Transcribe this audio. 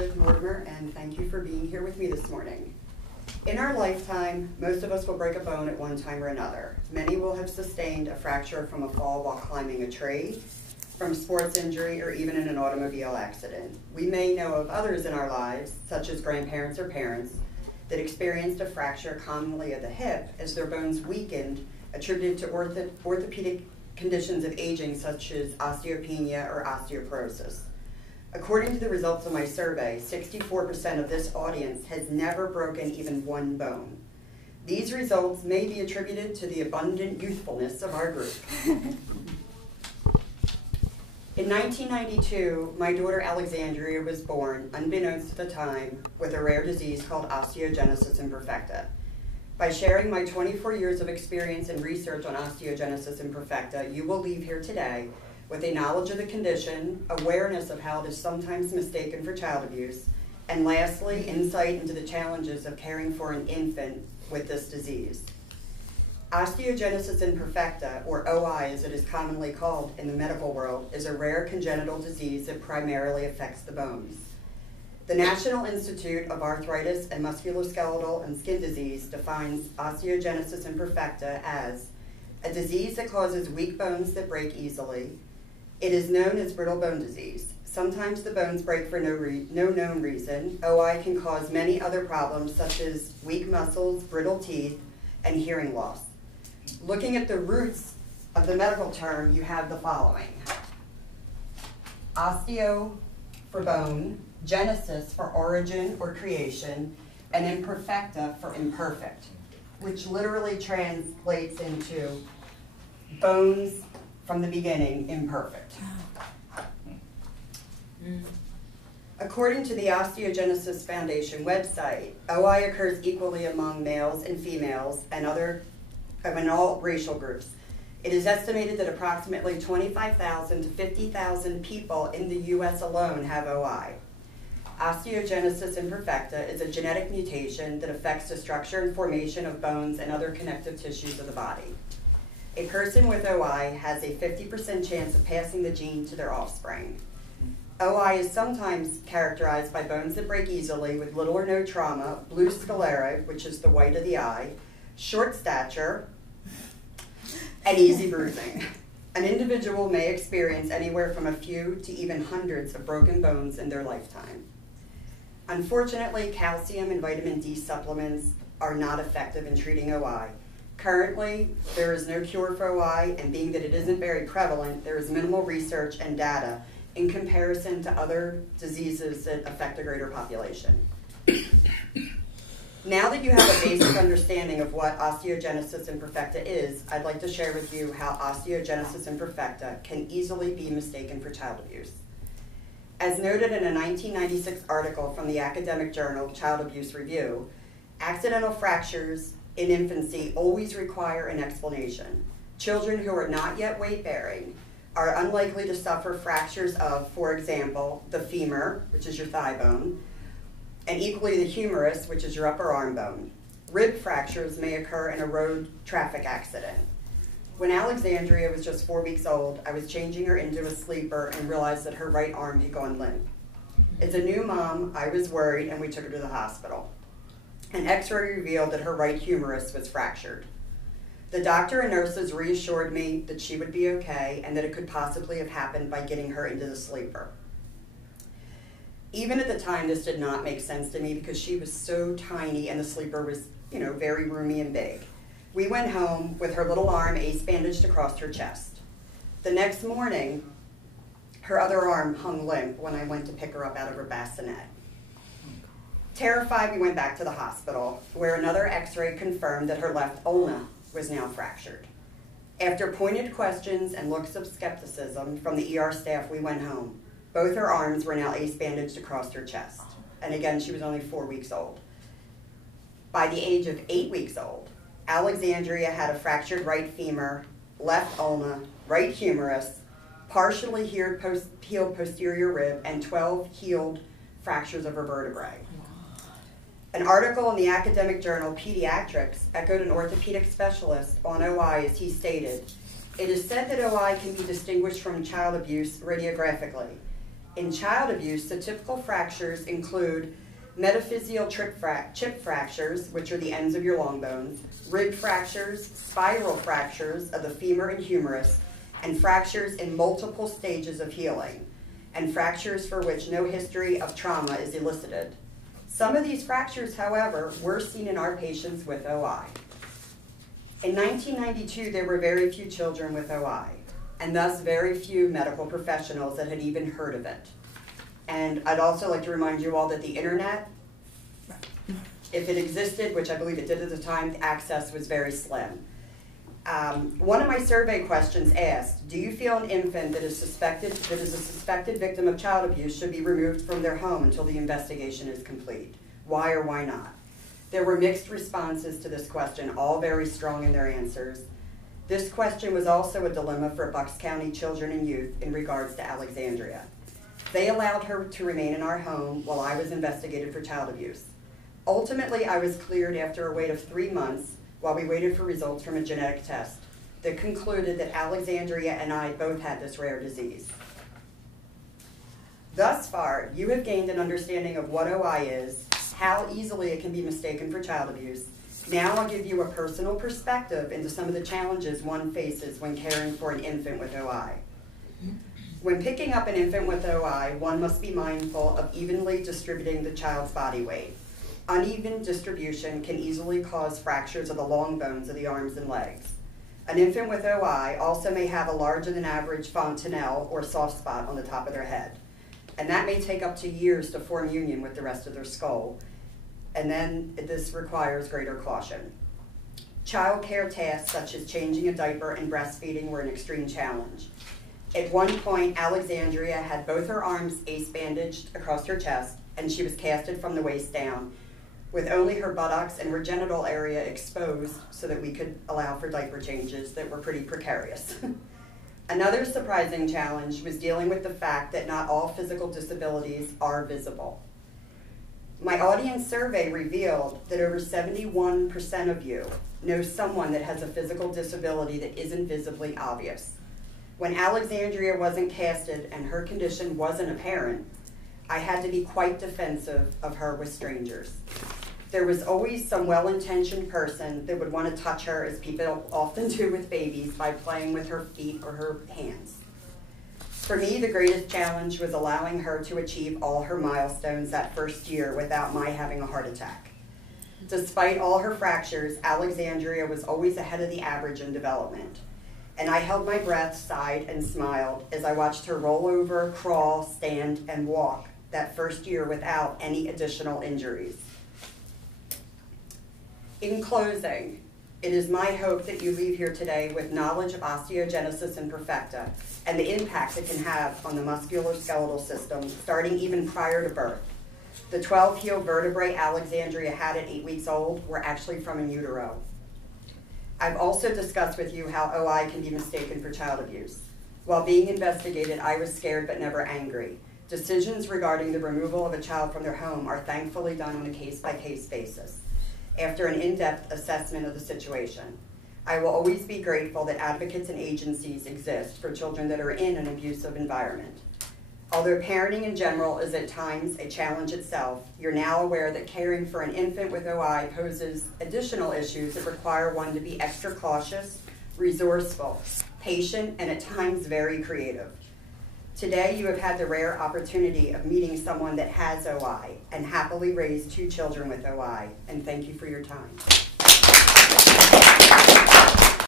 Elizabeth and thank you for being here with me this morning. In our lifetime, most of us will break a bone at one time or another. Many will have sustained a fracture from a fall while climbing a tree, from sports injury, or even in an automobile accident. We may know of others in our lives, such as grandparents or parents, that experienced a fracture commonly of the hip as their bones weakened, attributed to orthopedic conditions of aging such as osteopenia or osteoporosis. According to the results of my survey, 64% of this audience has never broken even one bone. These results may be attributed to the abundant youthfulness of our group. In 1992, my daughter Alexandria was born, unbeknownst at the time, with a rare disease called osteogenesis imperfecta. By sharing my 24 years of experience and research on osteogenesis imperfecta, you will leave here today with a knowledge of the condition, awareness of how it is sometimes mistaken for child abuse, and lastly, insight into the challenges of caring for an infant with this disease. Osteogenesis imperfecta, or OI as it is commonly called in the medical world, is a rare congenital disease that primarily affects the bones. The National Institute of Arthritis and Musculoskeletal and Skin Disease defines osteogenesis imperfecta as a disease that causes weak bones that break easily. It is known as brittle bone disease. Sometimes the bones break for no known reason. OI can cause many other problems such as weak muscles, brittle teeth, and hearing loss. Looking at the roots of the medical term, you have the following. Osteo for bone, genesis for origin or creation, and imperfecta for imperfect, which literally translates into bones from the beginning imperfect. According to the Osteogenesis Foundation website, OI occurs equally among males and females and in all racial groups. It is estimated that approximately 25,000 to 50,000 people in the U.S. alone have OI. Osteogenesis imperfecta is a genetic mutation that affects the structure and formation of bones and other connective tissues of the body. A person with OI has a 50% chance of passing the gene to their offspring. OI is sometimes characterized by bones that break easily with little or no trauma, blue sclera, which is the white of the eye, short stature, and easy bruising. An individual may experience anywhere from a few to even hundreds of broken bones in their lifetime. Unfortunately, calcium and vitamin D supplements are not effective in treating OI. Currently, there is no cure for OI, and being that it isn't very prevalent, there is minimal research and data in comparison to other diseases that affect a greater population. Now that you have a basic understanding of what osteogenesis imperfecta is, I'd like to share with you how osteogenesis imperfecta can easily be mistaken for child abuse. As noted in a 1996 article from the academic journal Child Abuse Review, accidental fractures in infancy always require an explanation. Children who are not yet weight-bearing are unlikely to suffer fractures of, for example, the femur, which is your thigh bone, and equally the humerus, which is your upper arm bone. Rib fractures may occur in a road traffic accident. When Alexandria was just 4 weeks old, I was changing her into a sleeper and realized that her right arm had gone limp. As a new mom, I was worried and we took her to the hospital. An x-ray revealed that her right humerus was fractured. The doctor and nurses reassured me that she would be okay and that it could possibly have happened by getting her into the sleeper. Even at the time, this did not make sense to me because she was so tiny and the sleeper was, very roomy and big. We went home with her little arm ace bandaged across her chest. The next morning, her other arm hung limp when I went to pick her up out of her bassinet. Terrified, we went back to the hospital, where another x-ray confirmed that her left ulna was now fractured. After pointed questions and looks of skepticism from the ER staff, we went home. Both her arms were now ace bandaged across her chest. And again, she was only 4 weeks old. By the age of 8 weeks old, Alexandria had a fractured right femur, left ulna, right humerus, partially healed posterior rib, and 12 healed fractures of her vertebrae. An article in the academic journal Pediatrics echoed an orthopedic specialist on OI as he stated, "It is said that OI can be distinguished from child abuse radiographically. In child abuse, the typical fractures include metaphyseal chip fractures, which are the ends of your long bones, rib fractures, spiral fractures of the femur and humerus, and fractures in multiple stages of healing, and fractures for which no history of trauma is elicited. Some of these fractures, however, were seen in our patients with OI. In 1992, there were very few children with OI, and thus very few medical professionals that had even heard of it. And I'd also like to remind you all that the internet, if it existed, which I believe it did at the time, the access was very slim. One of my survey questions asked, do you feel an infant that is a suspected victim of child abuse should be removed from their home until the investigation is complete? Why or why not? There were mixed responses to this question, all very strong in their answers. This question was also a dilemma for Bucks County children and youth in regards to Alexandria. They allowed her to remain in our home while I was investigated for child abuse. Ultimately, I was cleared after a wait of 3 months while we waited for results from a genetic test that concluded that Alexandria and I both had this rare disease. Thus far, you have gained an understanding of what OI is, how easily it can be mistaken for child abuse. Now I'll give you a personal perspective into some of the challenges one faces when caring for an infant with OI. When picking up an infant with OI, one must be mindful of evenly distributing the child's body weight. Uneven distribution can easily cause fractures of the long bones of the arms and legs. An infant with OI also may have a larger than average fontanelle or soft spot on the top of their head. And that may take up to years to form union with the rest of their skull. And then this requires greater caution. Child care tasks such as changing a diaper and breastfeeding were an extreme challenge. At one point, Alexandria had both her arms ace bandaged across her chest, and she was casted from the waist down, with only her buttocks and her genital area exposed so that we could allow for diaper changes that were pretty precarious. Another surprising challenge was dealing with the fact that not all physical disabilities are visible. My audience survey revealed that over 71% of you know someone that has a physical disability that isn't visibly obvious. When Alexandria wasn't casted and her condition wasn't apparent, I had to be quite defensive of her with strangers. There was always some well-intentioned person that would want to touch her, as people often do with babies, by playing with her feet or her hands. For me, the greatest challenge was allowing her to achieve all her milestones that first year without my having a heart attack. Despite all her fractures, Alexandria was always ahead of the average in development. And I held my breath, sighed, and smiled as I watched her roll over, crawl, stand, and walk that first year without any additional injuries. In closing, it is my hope that you leave here today with knowledge of osteogenesis imperfecta and the impact it can have on the musculoskeletal system, starting even prior to birth. The 12 heel vertebrae Alexandria had at 8 weeks old were actually from in utero. I've also discussed with you how OI can be mistaken for child abuse. While being investigated, I was scared but never angry. Decisions regarding the removal of a child from their home are thankfully done on a case-by-case basis, after an in-depth assessment of the situation. I will always be grateful that advocates and agencies exist for children that are in an abusive environment. Although parenting in general is at times a challenge itself, you're now aware that caring for an infant with OI poses additional issues that require one to be extra cautious, resourceful, patient, and at times very creative. Today, you have had the rare opportunity of meeting someone that has OI and happily raised 2 children with OI, and thank you for your time.